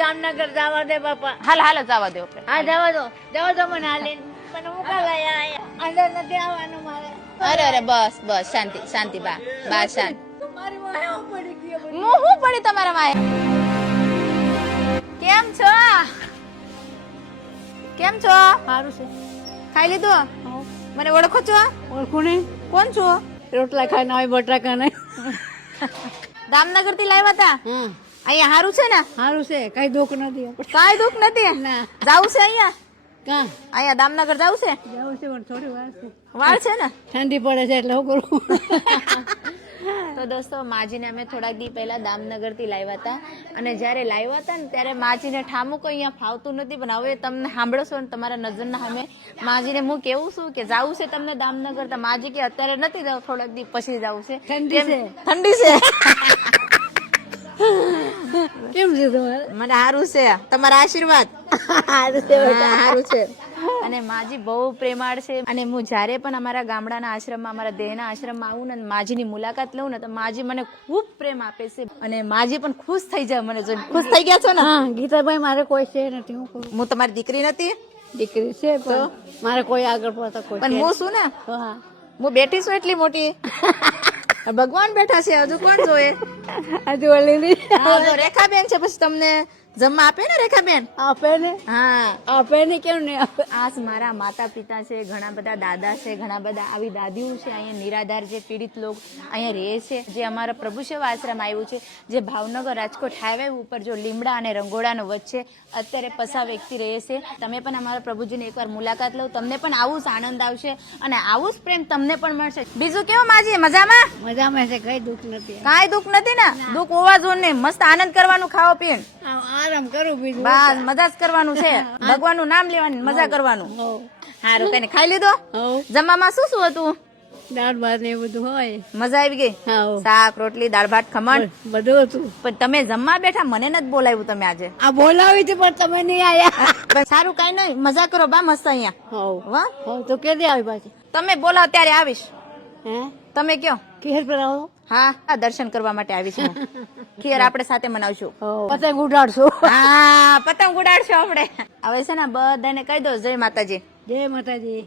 જામનગર જવા દે બાપા. હાલો હાલો જવા દો. હા જવા દો મને હાલી મને મૂકા લાયા અંદર નથી આવવાનું મારે. અરે અરે બસ બસ શાંતિ શાંતિ બા બા શાંત. મારી માં એવું પડી ગયું. હું પડી તમારા માએ. કેમ છો? કેમ છો? સારું છે. ખાઈ લીધું? મને ઓળખો છો? ઓળખું નહીં. કોણ છો? રોટલા ખાઈને આવી બટાકા નહીં. દામનગર થી લાવ્યા હતા. અહીંયા સારું છે ને? સારું છે કઈ દુઃખ નથી. કાંઈ દુઃખ નથી. ના જાવું છે અહીંયા? કાં અહીંયા દામનગર જાવું છે? જવું છે પણ થોડી વાર છે. વાર છે ને? ઠંડી પડે છે એટલે શું કરું. તો દોસ્તો માજીને અમે થોડાક દી પહેલા દામનગર થી લાવ્યા હતા અને જયારે લાવ્યા હતા ને ત્યારે માજીને ઠામુક અહીંયા ફાવતું નથી પણ હવે તમને સાંભળશો ને તમારા નજરના સામે માજીને હું કેવું છું કે જાવું છે તમને દામનગર તો માજી કે અત્યારે નથી જવું થોડાક દી પછી જવું છે. ઠંડી છે. ઠંડી છે. કેમ છે તમારે? મને સારું છે તમારા આશીર્વાદ. સારું છે સારું છે. અને માજી બહુ પ્રેમાળ છે અને હું જયારે પણ અમારા ગામડાના આશ્રમમાં અમારા દેહના આશ્રમમાં આવું ને માજીની મુલાકાત લઉં ને તો માજી મને ખૂબ પ્રેમ આપે છે અને માજી પણ ખુશ થઈ જાય મને જોઈને. ખુશ થઈ ગયા છો ને? હા ગીતાભાઈ મારે કોઈ છે નથી. હું કરું હું તમારી દીકરી નથી દીકરી છે પણ મારે કોઈ આગળ પડતા કોઈ પણ છે. હું છું ને હા હું બેઠી છું એટલી મોટી. ભગવાન બેઠા છે હજુ કોણ જોવે? હજુ ઓલી નહીં. હા, તો રેખાબેન છે પછી તમને જમવા આપે ને રેખાબેન? આપે ને હા આપે ને કેમ નહીં આપે. આ મારા માતા પિતા છે, ઘણા બધા દાદા છે, ઘણા બધા આવી દાદીઓ છે. અહીંયા નિરાધાર જે પીડિત લોક અહીંયા રહે છે. જે અમારા પ્રભુ સેવા આશ્રમ આવ્યું છે જે ભાવનગર રાજકોટ હાઈવે ઉપર જો લીમડા અને રંગોળાનો વચ્ચે અત્યારે પસા વ્યક્તિ રહે છે. તમે પણ અમારા પ્રભુજીની એકવાર મુલાકાત લો, તમને પણ આવું જ આનંદ આવશે અને આવું જ પ્રેમ તમને પણ મળશે. બીજું કેવું માજી મજામાં? મજામાં છે કઈ દુઃખ નથી. કાંઈ દુઃખ નથી ને? દુઃખ હોવા જો ને મસ્ત આનંદ કરવાનું, ખાવા પીને આરામ કરું બીજું. બસ મજા જ કરવાનું છે. ભગવાનનું નામ લેવાનું, મજા કરવાનું. સારું કઈ ખાઈ લીધો? જમવામાં શું શું હતું? દાળ ભાત ને એ બધું હોય. મજા આવી ગઈ? હા શાક રોટલી દાળ ભાત ખમણ બધું હતું. પણ તમે જમવા બેઠા મને નથી બોલાવ્યું તમે આજે. આ બોલાવી હતી પણ તમે નહીં આયા. પણ સારું કઈ નહીં, મજા કરો બા મસ્ત અહીંયા. વાહ તો કેદી આવી પાછી? તમે બોલાવો ત્યારે આવીશ. હે તમે કયો? ખીર પર આવો. હા દર્શન કરવા માટે આવીશ હું. ખીર આપણે સાથે મનાવશું. પતંગ ઉડાડશું. હા પતંગ ઉડાડશું આપણે. હવે છે ને બધાને કહી દો જય માતાજી. જય માતાજી.